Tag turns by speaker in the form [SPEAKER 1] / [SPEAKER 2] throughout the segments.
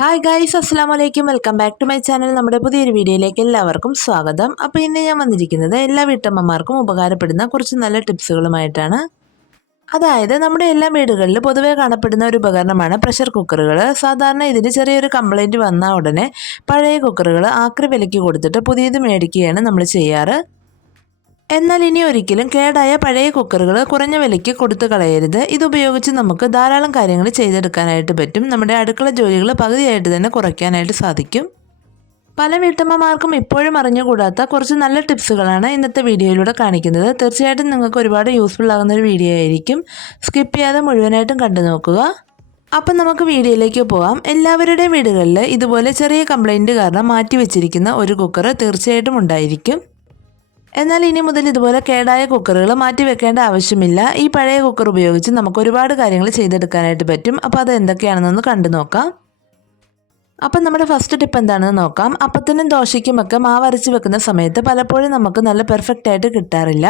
[SPEAKER 1] Hi guys അസ്സാം വലൈക്കും welcome back to my channel നമ്മുടെ പുതിയൊരു വീഡിയോയിലേക്ക് എല്ലാവർക്കും സ്വാഗതം. അപ്പോൾ ഇന്ന് ഞാൻ വന്നിരിക്കുന്നത് എല്ലാ വീട്ടമ്മമാർക്കും ഉപകാരപ്പെടുന്ന കുറച്ച് നല്ല ടിപ്സുകളുമായിട്ടാണ്. അതായത് നമ്മുടെ എല്ലാ വീടുകളിലും പൊതുവേ കാണപ്പെടുന്ന ഒരു ഉപകരണമാണ് പ്രഷർ കുക്കറുകൾ സാധാരണ ഇതിന് ചെറിയൊരു കംപ്ലൈന്റ് വന്ന ഉടനെ പഴയ കുക്കറുകൾ ആക്രി വിലയ്ക്ക് കൊടുത്തിട്ട് പുതിയത് മേടിക്കുകയാണ് നമ്മൾ ചെയ്യാറ്. എന്നാൽ ഇനി ഒരിക്കലും കേടായ പഴയ കുക്കറുകൾ കുറഞ്ഞ വിലയ്ക്ക് കൊടുത്തു കളയരുത്. ഇതുപയോഗിച്ച് നമുക്ക് ധാരാളം കാര്യങ്ങൾ ചെയ്തെടുക്കാനായിട്ട് പറ്റും. നമ്മുടെ അടുക്കള ജോലികൾ പകുതിയായിട്ട് തന്നെ കുറയ്ക്കാനായിട്ട് സാധിക്കും. പല വീട്ടമ്മമാർക്കും ഇപ്പോഴും അറിഞ്ഞുകൂടാത്ത കുറച്ച് നല്ല ടിപ്സുകളാണ് ഇന്നത്തെ വീഡിയോയിലൂടെ കാണിക്കുന്നത്. തീർച്ചയായിട്ടും നിങ്ങൾക്ക് ഒരുപാട് യൂസ്ഫുൾ ആകുന്ന ഒരു വീഡിയോ ആയിരിക്കും. സ്കിപ്പ് ചെയ്യാതെ മുഴുവനായിട്ടും കണ്ടു നോക്കുക. അപ്പം നമുക്ക് വീഡിയോയിലേക്ക് പോകാം എല്ലാവരുടെയും വീടുകളിൽ ഇതുപോലെ ചെറിയ കംപ്ലൈന്റ് കാരണം മാറ്റി വെച്ചിരിക്കുന്ന ഒരു കുക്കർ തീർച്ചയായിട്ടും ഉണ്ടായിരിക്കും. എന്നാൽ ഇനി മുതൽ ഇതുപോലെ കേടായ കുക്കറുകൾ മാറ്റി വെക്കേണ്ട ആവശ്യമില്ല. ഈ പഴയ കുക്കർ ഉപയോഗിച്ച് നമുക്ക് ഒരുപാട് കാര്യങ്ങൾ ചെയ്തെടുക്കാനായിട്ട് പറ്റും. അപ്പോൾ അത് എന്തൊക്കെയാണെന്നൊന്ന് കണ്ടു നോക്കാം. അപ്പം നമ്മുടെ ഫസ്റ്റ് ടിപ്പ് എന്താണെന്ന് നോക്കാം. അപ്പത്തിനും ദോശയ്ക്കുമൊക്കെ മാവ് അരച്ച് വെക്കുന്ന സമയത്ത് പലപ്പോഴും നമുക്ക് നല്ല പെർഫെക്റ്റ് ആയിട്ട് കിട്ടാറില്ല.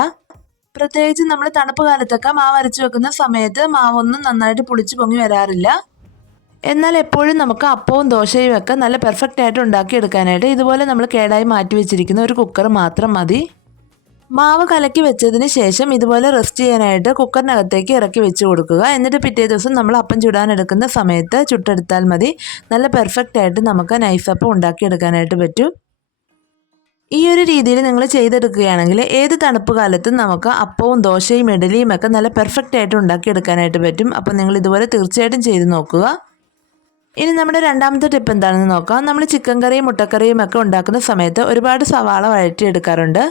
[SPEAKER 1] പ്രത്യേകിച്ച് നമ്മൾ തണുപ്പ് കാലത്തൊക്കെ മാവ് അരച്ച് വെക്കുന്ന സമയത്ത് മാവൊന്നും നന്നായിട്ട് പുളിച്ച് പൊങ്ങി വരാറില്ല. എന്നാൽ എപ്പോഴും നമുക്ക് അപ്പവും ദോശയും ഒക്കെ നല്ല പെർഫെക്റ്റ് ആയിട്ട് ഉണ്ടാക്കിയെടുക്കാനായിട്ട് ഇതുപോലെ നമ്മൾ കേടായി മാറ്റി വെച്ചിരിക്കുന്ന ഒരു കുക്കർ മാത്രം മതി. മാവ് കലക്കി വെച്ചതിന് ശേഷം ഇതുപോലെ റെസ്റ്റ് ചെയ്യാനായിട്ട് കുക്കറിനകത്തേക്ക് ഇറക്കി വെച്ച് കൊടുക്കുക. എന്നിട്ട് പിറ്റേ ദിവസം നമ്മൾ അപ്പം ചുടാനെടുക്കുന്ന സമയത്ത് ചുട്ടെടുത്താൽ മതി. നല്ല പെർഫെക്റ്റ് ആയിട്ട് നമുക്ക് നൈസ് അപ്പം ഉണ്ടാക്കിയെടുക്കാനായിട്ട് പറ്റും. ഈ ഒരു രീതിയിൽ നിങ്ങൾ ചെയ്തെടുക്കുകയാണെങ്കിൽ ഏത് തണുപ്പ് കാലത്തും നമുക്ക് അപ്പവും ദോശയും ഇഡലിയും ഒക്കെ നല്ല പെർഫെക്റ്റ് ആയിട്ട് ഉണ്ടാക്കിയെടുക്കാനായിട്ട് പറ്റും. അപ്പം നിങ്ങൾ ഇതുപോലെ തീർച്ചയായിട്ടും ചെയ്ത് നോക്കുക. ഇനി നമ്മുടെ രണ്ടാമത്തെ ടിപ്പ് എന്താണെന്ന് നോക്കാം. നമ്മൾ ചിക്കൻ കറിയും മുട്ടക്കറിയും ഒക്കെ ഉണ്ടാക്കുന്ന സമയത്ത് ഒരുപാട് സവാള വഴറ്റിയെടുക്കാറുണ്ട്.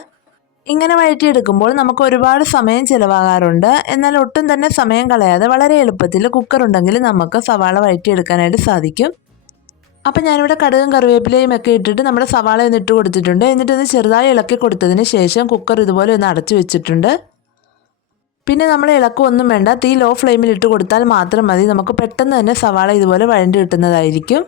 [SPEAKER 1] ഇങ്ങനെ വഴറ്റിയെടുക്കുമ്പോൾ നമുക്ക് ഒരുപാട് സമയം ചിലവാകാറുണ്ട്. എന്നാൽ ഒട്ടും തന്നെ സമയം കളയാതെ വളരെ എളുപ്പത്തിൽ കുക്കർ ഉണ്ടെങ്കിൽ നമുക്ക് സവാള വഴറ്റിയെടുക്കാനായിട്ട് സാധിക്കും. അപ്പം ഞാനിവിടെ കടുകും കറിവേപ്പിലയും ഒക്കെ ഇട്ടിട്ട് നമ്മുടെ സവാള ഒന്ന് ഇട്ട് കൊടുത്തിട്ടുണ്ട്. എന്നിട്ടൊന്ന് ചെറുതായി ഇളക്കി കൊടുത്തതിന് ശേഷം കുക്കർ ഇതുപോലെ ഒന്ന് അടച്ചു വെച്ചിട്ടുണ്ട്. പിന്നെ നമ്മൾ ഇളക്കൊന്നും വേണ്ട. തീ ലോ ഫ്ലെയിമിൽ ഇട്ട് കൊടുത്താൽ മാത്രം മതി. നമുക്ക് പെട്ടെന്ന് തന്നെ സവാള ഇതുപോലെ വഴണ്ടി കിട്ടുന്നതായിരിക്കും.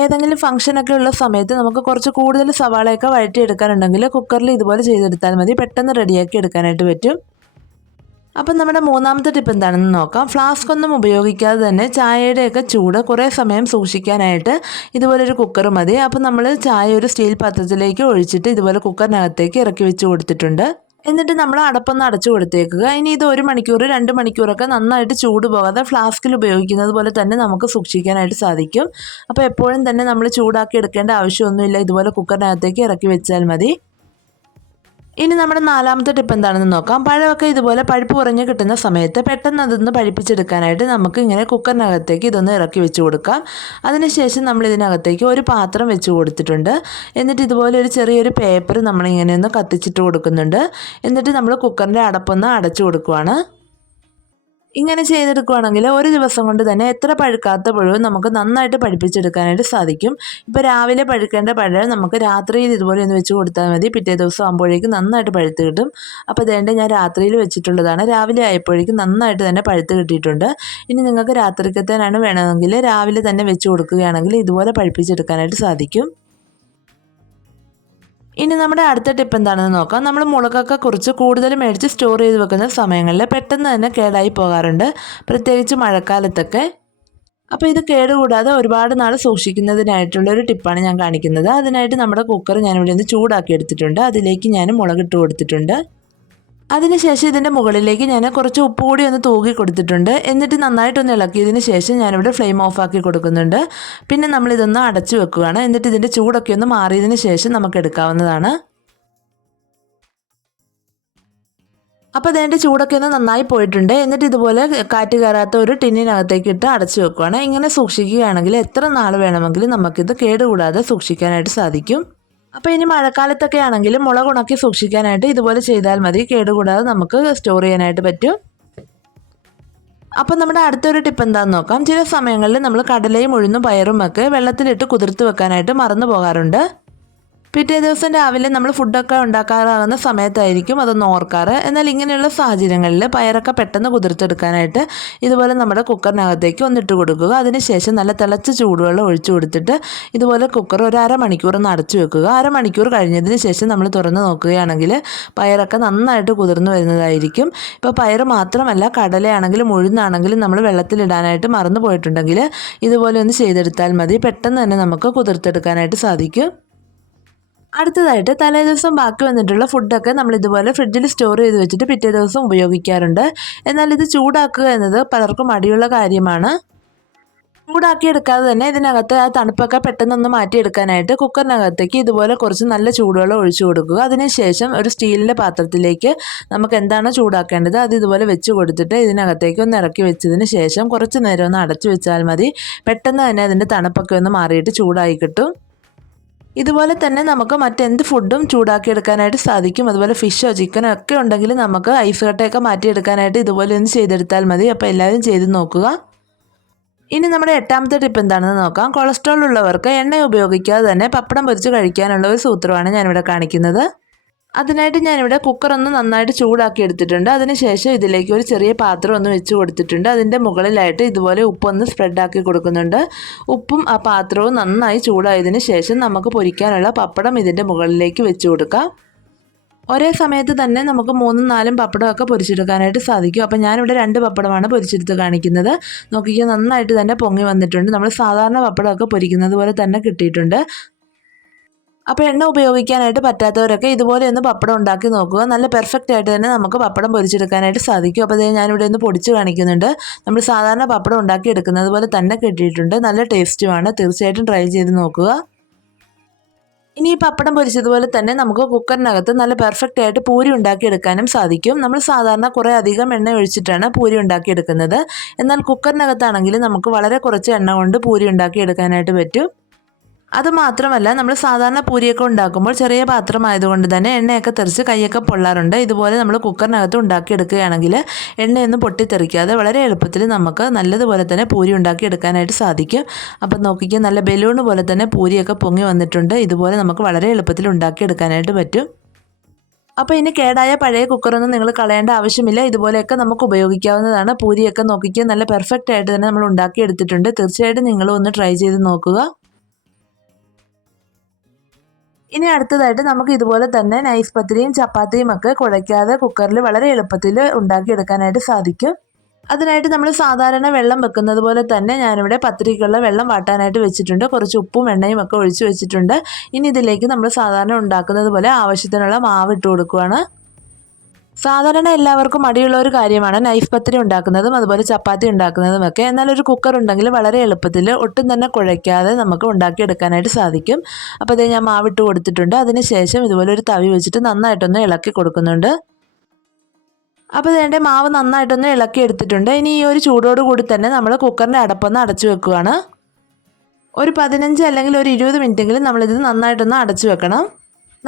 [SPEAKER 1] ഏതെങ്കിലും ഫംഗ്ഷനൊക്കെ ഉള്ള സമയത്ത് നമുക്ക് കുറച്ച് കൂടുതൽ സവാളയൊക്കെ വഴറ്റിയെടുക്കാനുണ്ടെങ്കിൽ കുക്കറിൽ ഇതുപോലെ ചെയ്തെടുത്താൽ മതി. പെട്ടെന്ന് റെഡിയാക്കി എടുക്കാനായിട്ട് പറ്റും. അപ്പം നമ്മുടെ മൂന്നാമത്തെ ടിപ്പ് എന്താണെന്ന് നോക്കാം. ഫ്ലാസ്ക് ഒന്നും ഉപയോഗിക്കാതെ തന്നെ ചായയുടെയൊക്കെ ചൂട് കുറേ സമയം സൂക്ഷിക്കാനായിട്ട് ഇതുപോലൊരു കുക്കർ മതി. അപ്പം നമ്മൾ ചായ ഒരു സ്റ്റീൽ പാത്രത്തിലേക്ക് ഒഴിച്ചിട്ട് ഇതുപോലെ കുക്കറിനകത്തേക്ക് ഇറക്കി വെച്ച് കൊടുത്തിട്ടുണ്ട്. എന്നിട്ട് നമ്മൾ അടപ്പൊന്ന് അടച്ചു കൊടുത്തേക്കുക. ഇനി ഇത് ഒരു മണിക്കൂർ രണ്ട് മണിക്കൂറൊക്കെ നന്നായിട്ട് ചൂട് പോകാതെ ഫ്ലാസ്കിൽ ഉപയോഗിക്കുന്നത് പോലെ തന്നെ നമുക്ക് സൂക്ഷിക്കാനായിട്ട് സാധിക്കും. അപ്പോൾ എപ്പോഴും തന്നെ നമ്മൾ ചൂടാക്കി എടുക്കേണ്ട ആവശ്യമൊന്നുമില്ല. ഇതുപോലെ കുക്കറിനകത്തേക്ക് ഇറക്കി വെച്ചാൽ മതി. ഇനി നമ്മുടെ നാലാമത്തെ ടിപ്പ് എന്താണെന്ന് നോക്കാം. പഴമൊക്കെ ഇതുപോലെ പഴുപ്പ് കുറഞ്ഞ് കിട്ടുന്ന സമയത്ത് പെട്ടെന്ന് അതൊന്ന് പഴിപ്പിച്ചെടുക്കാനായിട്ട് നമുക്ക് ഇങ്ങനെ കുക്കറിനകത്തേക്ക് ഇതൊന്ന് ഇറക്കി വെച്ച് കൊടുക്കാം. അതിനുശേഷം നമ്മൾ ഇതിനകത്തേക്ക് ഒരു പാത്രം വെച്ച് കൊടുത്തിട്ടുണ്ട്. എന്നിട്ട് ഇതുപോലെ ഒരു ചെറിയൊരു പേപ്പർ നമ്മളിങ്ങനെ ഒന്ന് കത്തിച്ചിട്ട് കൊടുക്കുന്നുണ്ട്. എന്നിട്ട് നമ്മൾ കുക്കറിന്റെ അടപ്പൊന്ന് അടച്ചു കൊടുക്കുവാണ്. ഇങ്ങനെ ചെയ്തെടുക്കുകയാണെങ്കിൽ ഒരു ദിവസം കൊണ്ട് തന്നെ എത്ര പഴുക്കാത്ത പഴവും നമുക്ക് നന്നായിട്ട് പഠിപ്പിച്ചെടുക്കാനായിട്ട് സാധിക്കും. ഇപ്പോൾ രാവിലെ പഴുക്കേണ്ട പഴം നമുക്ക് രാത്രിയിൽ ഇതുപോലെ ഒന്ന് വെച്ച് കൊടുത്താൽ മതി. പിറ്റേ ദിവസം ആകുമ്പോഴേക്കും നന്നായിട്ട് പഴുത്ത് കിട്ടും. അപ്പോൾ ഇതേണ്ട ഞാൻ രാത്രിയിൽ വെച്ചിട്ടുള്ളതാണ്. രാവിലെ ആയപ്പോഴേക്കും നന്നായിട്ട് തന്നെ പഴുത്ത് കിട്ടിയിട്ടുണ്ട്. ഇനി നിങ്ങൾക്ക് രാത്രിക്കത്തേനാണ് വേണമെങ്കിൽ രാവിലെ തന്നെ വെച്ച് കൊടുക്കുകയാണെങ്കിൽ ഇതുപോലെ പഴുപ്പിച്ചെടുക്കാനായിട്ട് സാധിക്കും. ഇനി നമ്മുടെ അടുത്ത ടിപ്പ് എന്താണെന്ന് നോക്കാം. നമ്മൾ മുളകൊക്കെ കുറച്ച് കൂടുതൽ മേടിച്ച് സ്റ്റോർ ചെയ്ത് വെക്കുന്ന സമയങ്ങളിൽ പെട്ടെന്ന് തന്നെ കേടായി പോകാറുണ്ട്. പ്രത്യേകിച്ച് മഴക്കാലത്തൊക്കെ. അപ്പോൾ ഇത് കേടുകൂടാതെ ഒരുപാട് നാൾ സൂക്ഷിക്കുന്നതിനായിട്ടുള്ള ഒരു ടിപ്പാണ് ഞാൻ കാണിക്കുന്നത്. അതിനായിട്ട് നമ്മുടെ കുക്കർ ഞാനിവിടെ നിന്ന് ചൂടാക്കി എടുത്തിട്ടുണ്ട്. അതിലേക്ക് ഞാൻ മുളകിട്ട് കൊടുത്തിട്ടുണ്ട്. അതിനുശേഷം ഇതിന്റെ മുകളിലേക്ക് ഞാൻ കുറച്ച് ഉപ്പ് കൂടി ഒന്ന് തൂകി കൊടുത്തിട്ടുണ്ട്. എന്നിട്ട് നന്നായിട്ടൊന്ന് ഇളക്കിയതിന് ശേഷം ഞാനിവിടെ ഫ്ലെയിം ഓഫ് ആക്കി കൊടുക്കുന്നുണ്ട്. പിന്നെ നമ്മളിതൊന്ന് അടച്ചു വെക്കുകയാണ് എന്നിട്ട് ഇതിന്റെ ചൂടൊക്കെ ഒന്ന് മാറിയതിന് ശേഷം നമുക്ക് എടുക്കാവുന്നതാണ്. അപ്പോൾ അതിന്റെ ചൂടൊക്കെ ഒന്ന് നന്നായി പോയിട്ടുണ്ട്. എന്നിട്ട് ഇതുപോലെ കാറ്റ് കയറാത്ത ഒരു ടിന്നിനകത്തേക്ക് ഇട്ട് അടച്ചു വെക്കുകയാണ് ഇങ്ങനെ സൂക്ഷിക്കുകയാണെങ്കിൽ എത്ര നാൾ വേണമെങ്കിലും നമുക്കിത് കേടുകൂടാതെ സൂക്ഷിക്കാനായിട്ട് സാധിക്കും. അപ്പോൾ ഇനി മഴക്കാലത്തൊക്കെ ആണെങ്കിൽ മുളക് ഉണക്കി സൂക്ഷിക്കാനായിട്ട് ഇതുപോലെ ചെയ്താൽ മതി. കേടുകൂടാതെ നമുക്ക് സ്റ്റോർ ചെയ്യാനായിട്ട് പറ്റും. അപ്പോൾ നമ്മുടെ അടുത്തൊരു ടിപ്പ് എന്താണെന്ന് നോക്കാം. ചില സമയങ്ങളിൽ നമ്മൾ കടലയും ഉഴുന്നും പയറും ഒക്കെ വെള്ളത്തിലിട്ട് കുതിർത്ത് വെക്കാനായിട്ട് മറന്നു പോകാറുണ്ട്. പിറ്റേ ദിവസം രാവിലെ നമ്മൾ ഫുഡൊക്കെ ഉണ്ടാക്കാറാകുന്ന സമയത്തായിരിക്കും അതൊന്ന് ഓർക്കാറ്. എന്നാൽ ഇങ്ങനെയുള്ള സാഹചര്യങ്ങളിൽ പയറൊക്കെ പെട്ടെന്ന് കുതിർത്തെടുക്കാനായിട്ട് ഇതുപോലെ നമ്മുടെ കുക്കറിനകത്തേക്ക് ഒന്നിട്ട് കൊടുക്കുക. അതിനുശേഷം നല്ല തിളച്ച ചൂടുവെള്ളം ഒഴിച്ചു കൊടുത്തിട്ട് ഇതുപോലെ കുക്കർ ഒരു അരമണിക്കൂർ ഒന്ന് അടച്ചു വെക്കുക. അരമണിക്കൂർ കഴിഞ്ഞതിന് ശേഷം നമ്മൾ തുറന്ന് നോക്കുകയാണെങ്കിൽ പയറൊക്കെ നന്നായിട്ട് കുതിർന്നു വരുന്നതായിരിക്കും. ഇപ്പോൾ പയർ മാത്രമല്ല കടലയാണെങ്കിലും ഉഴുന്നാണെങ്കിലും നമ്മൾ വെള്ളത്തിലിടാനായിട്ട് മറന്നു പോയിട്ടുണ്ടെങ്കിൽ ഇതുപോലെ ഒന്ന് ചെയ്തെടുത്താൽ മതി. പെട്ടെന്ന് തന്നെ നമുക്ക് കുതിർത്തെടുക്കാനായിട്ട് സാധിക്കും. അടുത്തതായിട്ട് തലേ ദിവസം ബാക്കി വന്നിട്ടുള്ള ഫുഡൊക്കെ നമ്മൾ ഇതുപോലെ ഫ്രിഡ്ജിൽ സ്റ്റോർ ചെയ്ത് വെച്ചിട്ട് പിറ്റേ ദിവസം ഉപയോഗിക്കാറുണ്ട്. എന്നാൽ ഇത് ചൂടാക്കുക എന്നത് പലർക്കും മടിയുള്ള കാര്യമാണ്. ചൂടാക്കി എടുക്കാതെ തന്നെ ഇതിനകത്ത് ആ തണുപ്പൊക്കെ പെട്ടെന്നൊന്ന് മാറ്റിയെടുക്കാനായിട്ട് കുക്കറിനകത്തേക്ക് ഇതുപോലെ കുറച്ച് നല്ല ചൂടുവെള്ളം ഒഴിച്ചു കൊടുക്കുക. അതിനുശേഷം ഒരു സ്റ്റീലിന്റെ പാത്രത്തിലേക്ക് നമുക്ക് എന്താണോ ചൂടാക്കേണ്ടത് അത് ഇതുപോലെ വെച്ച് കൊടുത്തിട്ട് ഇതിനകത്തേക്ക് ഒന്ന് ഇറക്കി വെച്ചതിന് ശേഷം കുറച്ച് നേരം ഒന്ന് അടച്ചു വെച്ചാൽ മതി. പെട്ടെന്ന് തന്നെ അതിന്റെ തണുപ്പൊക്കെ ഒന്ന് മാറിയിട്ട് ചൂടായി കിട്ടും. ഇതുപോലെ തന്നെ നമുക്ക് മറ്റെന്ത് ഫുഡും ചൂടാക്കി എടുക്കാനായിട്ട് സാധിക്കും. അതുപോലെ ഫിഷോ ചിക്കനോ ഒക്കെ ഉണ്ടെങ്കിൽ നമുക്ക് ഐസ് കട്ടയൊക്കെ മാറ്റിയെടുക്കാനായിട്ട് ഇതുപോലെ ഒന്ന് ചെയ്തെടുത്താൽ മതി. അപ്പോൾ എല്ലാവരും ചെയ്ത് നോക്കുക. ഇനി നമ്മുടെ എട്ടാമത്തെ ടിപ്പ് എന്താണെന്ന് നോക്കാം. കൊളസ്ട്രോൾ ഉള്ളവർക്ക് എണ്ണ ഉപയോഗിക്കാതെ തന്നെ പപ്പടം പൊരിച്ച് കഴിക്കാനുള്ള ഒരു സൂത്രമാണ് ഞാനിവിടെ കാണിക്കുന്നത്. അതിനായിട്ട് ഞാനിവിടെ കുക്കറൊന്ന് നന്നായിട്ട് ചൂടാക്കി എടുത്തിട്ടുണ്ട്. അതിനുശേഷം ഇതിലേക്ക് ഒരു ചെറിയ പാത്രം ഒന്ന് വെച്ച് കൊടുത്തിട്ടുണ്ട്. അതിന്റെ മുകളിലായിട്ട് ഇതുപോലെ ഉപ്പൊന്ന് സ്പ്രെഡാക്കി കൊടുക്കുന്നുണ്ട്. ഉപ്പും ആ പാത്രവും നന്നായി ചൂടായതിന് ശേഷം നമുക്ക് പൊരിക്കാനുള്ള പപ്പടം ഇതിന്റെ മുകളിലേക്ക് വെച്ച് കൊടുക്കാം. ഒരേ സമയത്ത് തന്നെ നമുക്ക് മൂന്നും നാലും പപ്പടമൊക്കെ പൊരിച്ചെടുക്കാനായിട്ട് സാധിക്കും. അപ്പോൾ ഞാനിവിടെ രണ്ട് പപ്പടമാണ് പൊരിച്ചെടുത്ത് കാണിക്കുന്നത്. നോക്കിക്കുക നന്നായിട്ട് തന്നെ പൊങ്ങി വന്നിട്ടുണ്ട്. നമ്മൾ സാധാരണ പപ്പടമൊക്കെ പൊരിക്കുന്നത് പോലെ തന്നെ കിട്ടിയിട്ടുണ്ട്. അപ്പോൾ എണ്ണ ഉപയോഗിക്കാനായിട്ട് പറ്റാത്തവരൊക്കെ ഇതുപോലെ ഒന്ന് പപ്പടം ഉണ്ടാക്കി നോക്കുക. നല്ല പെർഫെക്റ്റ് ആയിട്ട് തന്നെ നമുക്ക് പപ്പടം പൊരിച്ചെടുക്കാനായിട്ട് സാധിക്കും. അപ്പോൾ ഇത് ഞാനിവിടെ ഒന്ന് പൊടിച്ച് കാണിക്കുന്നുണ്ട്. നമ്മൾ സാധാരണ പപ്പടം ഉണ്ടാക്കി എടുക്കുന്നത് പോലെ തന്നെ കിട്ടിയിട്ടുണ്ട്. നല്ല ടേസ്റ്റുമാണ് തീർച്ചയായിട്ടും ട്രൈ ചെയ്ത് നോക്കുക. ഇനി ഈ പപ്പടം പൊരിച്ചതുപോലെ തന്നെ നമുക്ക് കുക്കറിനകത്ത് നല്ല പെർഫെക്റ്റ് ആയിട്ട് പൂരി ഉണ്ടാക്കിയെടുക്കാനും സാധിക്കും. നമ്മൾ സാധാരണ കുറേ അധികം എണ്ണ ഒഴിച്ചിട്ടാണ് പൂരി ഉണ്ടാക്കിയെടുക്കുന്നത്. എന്നാൽ കുക്കറിനകത്താണെങ്കിൽ നമുക്ക് വളരെ കുറച്ച് എണ്ണ കൊണ്ട് പൂരി ഉണ്ടാക്കിയെടുക്കാനായിട്ട് പറ്റും. അതുമാത്രമല്ല നമ്മൾ സാധാരണ പൂരിയൊക്കെ ഉണ്ടാക്കുമ്പോൾ ചെറിയ പാത്രമായതുകൊണ്ട് തന്നെ എണ്ണയൊക്കെ തെറിച്ച് കൈയൊക്കെ പൊള്ളാറുണ്ട്. ഇതുപോലെ നമ്മൾ കുക്കറിനകത്ത് ഉണ്ടാക്കിയെടുക്കുകയാണെങ്കിൽ എണ്ണയൊന്നും പൊട്ടിത്തെറിക്കാതെ വളരെ എളുപ്പത്തിൽ നമുക്ക് നല്ലതുപോലെ തന്നെ പൂരി ഉണ്ടാക്കിയെടുക്കാനായിട്ട് സാധിക്കും. അപ്പം നോക്കിക്കുക നല്ല ബലൂൺ പോലെ തന്നെ പൂരിയൊക്കെ പൊങ്ങി വന്നിട്ടുണ്ട്. ഇതുപോലെ നമുക്ക് വളരെ എളുപ്പത്തിൽ ഉണ്ടാക്കിയെടുക്കാനായിട്ട് പറ്റും. അപ്പോൾ ഇനി കേടായ പഴയ കുക്കറൊന്നും നിങ്ങൾ കളയേണ്ട ആവശ്യമില്ല. ഇതുപോലെയൊക്കെ നമുക്ക് ഉപയോഗിക്കാവുന്നതാണ്. പൂരിയൊക്കെ നോക്കിക്കുക നല്ല പെർഫെക്റ്റ് ആയിട്ട് തന്നെ നമ്മൾ ഉണ്ടാക്കിയെടുത്തിട്ടുണ്ട്. തീർച്ചയായിട്ടും നിങ്ങളും ഒന്ന് ട്രൈ ചെയ്ത് നോക്കുക. ഇനി അടുത്തതായിട്ട് നമുക്ക് ഇതുപോലെ തന്നെ നൈസ് പത്തിരിയും ചപ്പാത്തിയും ഒക്കെ കുഴയ്ക്കാതെ കുക്കറിൽ വളരെ എളുപ്പത്തിൽ ഉണ്ടാക്കിയെടുക്കാനായിട്ട് സാധിക്കും. അതിനായിട്ട് നമ്മൾ സാധാരണ വെള്ളം വെക്കുന്നത് പോലെ തന്നെ ഞാനിവിടെ പത്തിരിക്കുള്ള വെള്ളം വാട്ടാനായിട്ട് വെച്ചിട്ടുണ്ട്. കുറച്ച് ഉപ്പും എണ്ണയും ഒക്കെ ഒഴിച്ച് വെച്ചിട്ടുണ്ട്. ഇനി ഇതിലേക്ക് നമ്മൾ സാധാരണ ഉണ്ടാക്കുന്നത് പോലെ ആവശ്യത്തിനുള്ള മാവ് ഇട്ട് കൊടുക്കുകയാണ് സാധാരണ എല്ലാവർക്കും മടിയുള്ള ഒരു കാര്യമാണ് നൈഫ് പത്തിരി ഉണ്ടാക്കുന്നതും അതുപോലെ ചപ്പാത്തി ഉണ്ടാക്കുന്നതും ഒക്കെ. എന്നാൽ ഒരു കുക്കർ ഉണ്ടെങ്കിൽ വളരെ എളുപ്പത്തിൽ ഒട്ടും തന്നെ കുഴയ്ക്കാതെ നമുക്ക് ഉണ്ടാക്കിയെടുക്കാനായിട്ട് സാധിക്കും. അപ്പോൾ അതേ ഞാൻ മാവിട്ട് കൊടുത്തിട്ടുണ്ട്. അതിന് ശേഷം ഇതുപോലെ ഒരു തവി വെച്ചിട്ട് നന്നായിട്ടൊന്ന് ഇളക്കി കൊടുക്കുന്നുണ്ട്. അപ്പോൾ ഇതേന്റെ മാവ് നന്നായിട്ടൊന്ന് ഇളക്കി എടുത്തിട്ടുണ്ട്. ഇനി ഈ ഒരു ചൂടോട് കൂടി തന്നെ നമ്മൾ കുക്കറിന്റെ അടപ്പൊന്ന് അടച്ചു വെക്കുകയാണ് ഒരു പതിനഞ്ച് അല്ലെങ്കിൽ ഒരു ഇരുപത് മിനിറ്റെങ്കിലും നമ്മളിത് നന്നായിട്ടൊന്ന് അടച്ചു വെക്കണം.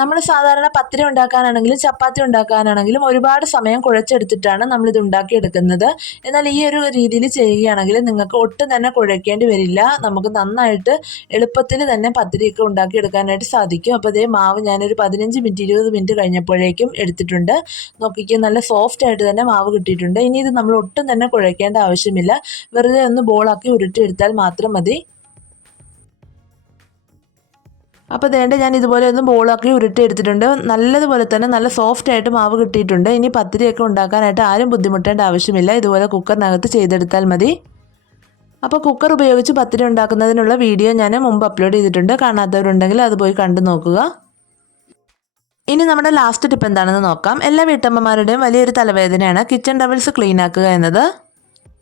[SPEAKER 1] നമ്മൾ സാധാരണ പത്തിരി ഉണ്ടാക്കാനാണെങ്കിലും ചപ്പാത്തി ഉണ്ടാക്കാനാണെങ്കിലും ഒരുപാട് സമയം കുഴച്ചെടുത്തിട്ടാണ് നമ്മളിത് ഉണ്ടാക്കിയെടുക്കുന്നത്. എന്നാൽ ഈ ഒരു രീതിയിൽ ചെയ്യുകയാണെങ്കിൽ നിങ്ങൾക്ക് ഒട്ടും തന്നെ കുഴയ്ക്കേണ്ടി വരില്ല. നമുക്ക് നന്നായിട്ട് എളുപ്പത്തിൽ തന്നെ പത്തിരിയൊക്കെ ഉണ്ടാക്കിയെടുക്കാനായിട്ട് സാധിക്കും. അപ്പോൾ ഇതേ മാവ് ഞാനൊരു പതിനഞ്ച് മിനിറ്റ് ഇരുപത് മിനിറ്റ് കഴിഞ്ഞപ്പോഴേക്കും എടുത്തിട്ടുണ്ട്. നോക്കിക്കുക നല്ല സോഫ്റ്റ് ആയിട്ട് തന്നെ മാവ് കിട്ടിയിട്ടുണ്ട്. ഇനി ഇത് നമ്മൾ ഒട്ടും തന്നെ കുഴയ്ക്കേണ്ട ആവശ്യമില്ല. വെറുതെ ഒന്ന് ബോളാക്കി ഉരുട്ടിയെടുത്താൽ മാത്രം മതി. അപ്പോൾ ദേണ്ട ഞാൻ ഇതുപോലെ ഒന്ന് ബോളാക്കി ഉരുട്ടി എടുത്തിട്ടുണ്ട്. നല്ലതുപോലെ തന്നെ നല്ല സോഫ്റ്റ് ആയിട്ട് മാവ് കിട്ടിയിട്ടുണ്ട്. ഇനി പത്തിരിയൊക്കെ ഉണ്ടാക്കാനായിട്ട് ആരും ബുദ്ധിമുട്ടേണ്ട ആവശ്യമില്ല. ഇതുപോലെ കുക്കറിനകത്ത് ചെയ്തെടുത്താൽ മതി. അപ്പോൾ കുക്കർ ഉപയോഗിച്ച് പത്തിരി ഉണ്ടാക്കുന്നതിനുള്ള വീഡിയോ ഞാൻ മുമ്പ് അപ്ലോഡ് ചെയ്തിട്ടുണ്ട്. കാണാത്തവരുണ്ടെങ്കിൽ അത് പോയി കണ്ടു നോക്കുക. ഇനി നമ്മുടെ ലാസ്റ്റ് ടിപ്പ് എന്താണെന്ന് നോക്കാം. എല്ലാ വീട്ടമ്മമാരുടെയും വലിയൊരു തലവേദനയാണ് കിച്ചൺ ടവൽസ് ക്ലീൻ ആക്കുക എന്നത്.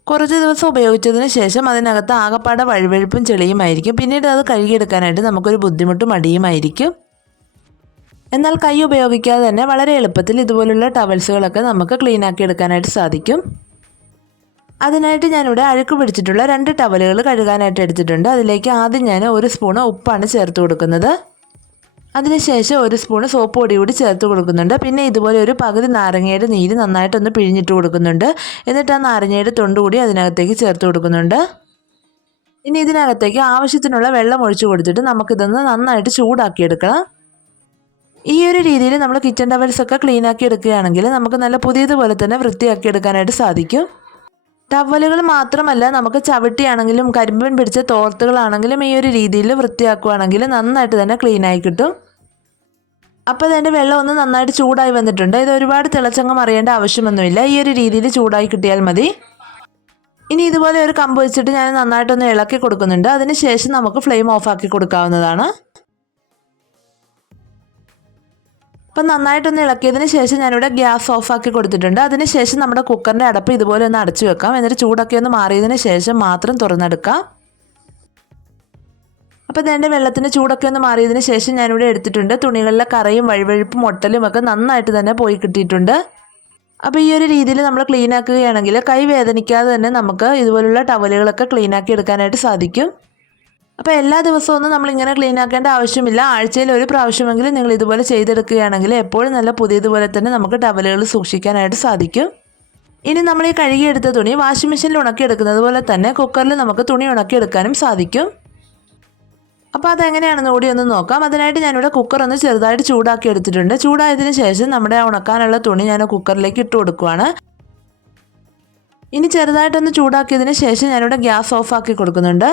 [SPEAKER 1] കുറച്ച് ദിവസം ഉപയോഗിച്ചതിന് ശേഷം അതിനകത്ത് ആകപ്പാടെ വഴുവഴുപ്പും ചെളിയുമായിരിക്കും. പിന്നീട് അത് കഴുകിയെടുക്കാനായിട്ട് നമുക്കൊരു ബുദ്ധിമുട്ടും മടിയുമായിരിക്കും. എന്നാൽ കൈ ഉപയോഗിക്കാതെ തന്നെ വളരെ എളുപ്പത്തിൽ ഇതുപോലുള്ള ടവൽസുകളൊക്കെ നമുക്ക് ക്ലീൻ ആക്കി എടുക്കാനായിട്ട് സാധിക്കും. അതിനായിട്ട് ഞാനിവിടെ അഴുക്ക് പിടിച്ചിട്ടുള്ള രണ്ട് ടവലുകൾ കഴുകാനായിട്ട് എടുത്തിട്ടുണ്ട്. അതിലേക്ക് ആദ്യം ഞാൻ ഒരു സ്പൂണ് ഉപ്പാണ് ചേർത്ത് കൊടുക്കുന്നത്. അതിനുശേഷം ഒരു സ്പൂൺ സോപ്പ് പൊടി കൂടി ചേർത്ത് കൊടുക്കുന്നുണ്ട്. പിന്നെ ഇതുപോലെ ഒരു പകുതി നാരങ്ങയുടെ നീര് നന്നായിട്ടൊന്ന് പിഴിഞ്ഞിട്ട് കൊടുക്കുന്നുണ്ട്. എന്നിട്ട് ആ നാരങ്ങയുടെ തൊണ്ട് കൂടി അതിനകത്തേക്ക് ചേർത്ത് കൊടുക്കുന്നുണ്ട്. ഇനി ഇതിനകത്തേക്ക് ആവശ്യത്തിനുള്ള വെള്ളം ഒഴിച്ചു കൊടുത്തിട്ട് നമുക്കിതൊന്ന് നന്നായിട്ട് ചൂടാക്കിയെടുക്കണം. ഈ ഒരു രീതിയിൽ നമ്മൾ കിച്ചൺ ടവൽസൊക്കെ ക്ലീൻ ആക്കി എടുക്കുകയാണെങ്കിൽ നമുക്ക് നല്ല പുതിയതുപോലെ തന്നെ വൃത്തിയാക്കി എടുക്കാനായിട്ട് സാധിക്കും. ടവലുകൾ മാത്രമല്ല നമുക്ക് ചവിട്ടിയാണെങ്കിലും കരിമ്പൻ പിടിച്ച തോർത്തുകളാണെങ്കിലും ഈ ഒരു രീതിയിൽ വൃത്തിയാക്കുകയാണെങ്കിൽ നന്നായിട്ട് തന്നെ ക്ലീൻ ആയി കിട്ടും. അപ്പോൾ ഇതിന്റെ വെള്ളം ഒന്ന് നന്നായിട്ട് ചൂടായി വന്നിട്ടുണ്ട്. ഇത് ഒരുപാട് തിളച്ചങ്ങം അറിയേണ്ട ആവശ്യമൊന്നുമില്ല. ഈ ഒരു രീതിയിൽ ചൂടായി കിട്ടിയാൽ മതി. ഇനി ഇതുപോലെ ഒരു കമ്പ് വെച്ചിട്ട് ഞാൻ നന്നായിട്ടൊന്ന് ഇളക്കി കൊടുക്കുന്നുണ്ട്. അതിന് ശേഷം നമുക്ക് ഫ്ലെയിം ഓഫാക്കി കൊടുക്കാവുന്നതാണ്. അപ്പം നന്നായിട്ടൊന്ന് ഇളക്കിയതിന് ശേഷം ഞാനിവിടെ ഗ്യാസ് ഓഫാക്കി കൊടുത്തിട്ടുണ്ട്. അതിന് ശേഷം നമ്മുടെ കുക്കറിന്റെ അടപ്പ് ഇതുപോലെ ഒന്ന് അടച്ചു വെക്കാം. എന്നിട്ട് ചൂടൊക്കെ ഒന്ന് മാറിയതിന് ശേഷം മാത്രം തുറന്നെടുക്കാം. അപ്പോൾ ഇതെന്റെ വെള്ളത്തിന്റെ ചൂടൊക്കെ ഒന്ന് മാറിയതിന് ശേഷം ഞാനിവിടെ എടുത്തിട്ടുണ്ട്. തുണികളിലെ കറയും വഴുവഴുപ്പും ഒട്ടലും ഒക്കെ നന്നായിട്ട് തന്നെ പോയി കിട്ടിയിട്ടുണ്ട്. അപ്പോൾ ഈ ഒരു രീതിയിൽ നമ്മൾ ക്ലീൻ ആക്കുകയാണെങ്കിൽ കൈ വേദനിക്കാതെ തന്നെ നമുക്ക് ഇതുപോലുള്ള ടവലുകളൊക്കെ ക്ലീൻ ആക്കി എടുക്കാനായിട്ട് സാധിക്കും. അപ്പോൾ എല്ലാ ദിവസവും ഒന്നും നമ്മളിങ്ങനെ ക്ലീൻ ആക്കേണ്ട ആവശ്യമില്ല. ആഴ്ചയിൽ ഒരു പ്രാവശ്യമെങ്കിലും നിങ്ങൾ ഇതുപോലെ ചെയ്തെടുക്കുകയാണെങ്കിൽ എപ്പോഴും നല്ല പുതിയതുപോലെ തന്നെ നമുക്ക് ടവലുകൾ സൂക്ഷിക്കാനായിട്ട് സാധിക്കും. ഇനി നമ്മൾ ഈ കഴുകിയെടുത്ത തുണി വാഷിംഗ് മെഷീനിൽ ഉണക്കിയെടുക്കുന്നത് പോലെ തന്നെ കുക്കറിൽ നമുക്ക് തുണി ഉണക്കിയെടുക്കാനും സാധിക്കും. അപ്പോൾ അതെങ്ങനെയാണെന്ന് കൂടി ഒന്ന് നോക്കാം. അതിനായിട്ട് ഞാനിവിടെ കുക്കർ ഒന്ന് ചെറുതായിട്ട് ചൂടാക്കി എടുത്തിട്ടുണ്ട്. ചൂടായതിന് ശേഷം നമ്മുടെ ഉണക്കാനുള്ള തുണി ഞാൻ കുക്കറിലേക്ക് ഇട്ട് കൊടുക്കുവാണ്. ഇനി ചെറുതായിട്ടൊന്ന് ചൂടാക്കിയതിന് ശേഷം ഞാനിവിടെ ഗ്യാസ് ഓഫാക്കി കൊടുക്കുന്നുണ്ട്.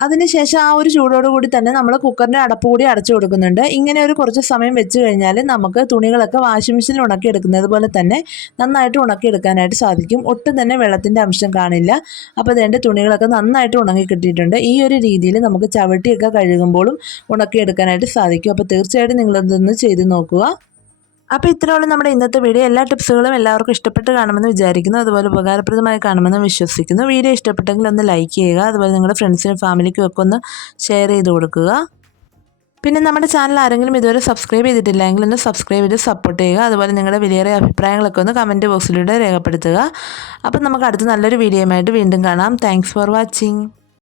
[SPEAKER 1] അതിനുശേഷം ആ ഒരു ചൂടോടുകൂടി തന്നെ നമ്മൾ കുക്കറിന്റെ അടപ്പ് കൂടി അടച്ചു കൊടുക്കുന്നുണ്ട്. ഇങ്ങനെ ഒരു കുറച്ച് സമയം വെച്ച് കഴിഞ്ഞാൽ നമുക്ക് തുണികളൊക്കെ വാഷിംഗ് മെഷീനിൽ ഉണക്കിയെടുക്കുന്നത് പോലെ തന്നെ നന്നായിട്ട് ഉണക്കിയെടുക്കാനായിട്ട് സാധിക്കും. ഒട്ടും തന്നെ വെള്ളത്തിന്റെ അംശം കാണില്ല. അപ്പോൾ അതിന്റെ തുണികളൊക്കെ നന്നായിട്ട് ഉണങ്ങി കിട്ടിയിട്ടുണ്ട്. ഈ ഒരു രീതിയിൽ നമുക്ക് ചവിട്ടിയൊക്കെ കഴുകുമ്പോഴും ഉണക്കിയെടുക്കാനായിട്ട് സാധിക്കും. അപ്പോൾ തീർച്ചയായിട്ടും നിങ്ങളതൊന്ന് ചെയ്ത് നോക്കുക. അപ്പോൾ ഇത്രയോളം നമ്മുടെ ഇന്നത്തെ വീഡിയോ. എല്ലാ ടിപ്സുകളും എല്ലാവർക്കും ഇഷ്ടപ്പെട്ട് കാണുമെന്ന് വിചാരിക്കുന്നു. അതുപോലെ ഉപകാരപ്രദമായി കാണുമെന്ന് വിശ്വസിക്കുന്നു. വീഡിയോ ഇഷ്ടപ്പെട്ടെങ്കിൽ ഒന്ന് ലൈക്ക് ചെയ്യുക. അതുപോലെ നിങ്ങളുടെ ഫ്രണ്ട്സിനും ഫാമിലിക്കും ഒക്കെ ഒന്ന് ഷെയർ ചെയ്ത് കൊടുക്കുക. പിന്നെ നമ്മുടെ ചാനൽ ആരെങ്കിലും ഇതുവരെ സബ്സ്ക്രൈബ് ചെയ്തിട്ടില്ലെങ്കിൽ ഒന്ന് സബ്സ്ക്രൈബ് ചെയ്ത് സപ്പോർട്ട് ചെയ്യുക. അതുപോലെ നിങ്ങളുടെ വിലയേറിയ അഭിപ്രായങ്ങളൊക്കെ ഒന്ന് കമന്റ് ബോക്സിലൂടെ രേഖപ്പെടുത്തുക. അപ്പം നമുക്ക് അടുത്ത നല്ലൊരു വീഡിയോയുമായിട്ട് വീണ്ടും കാണാം. Thanks for watching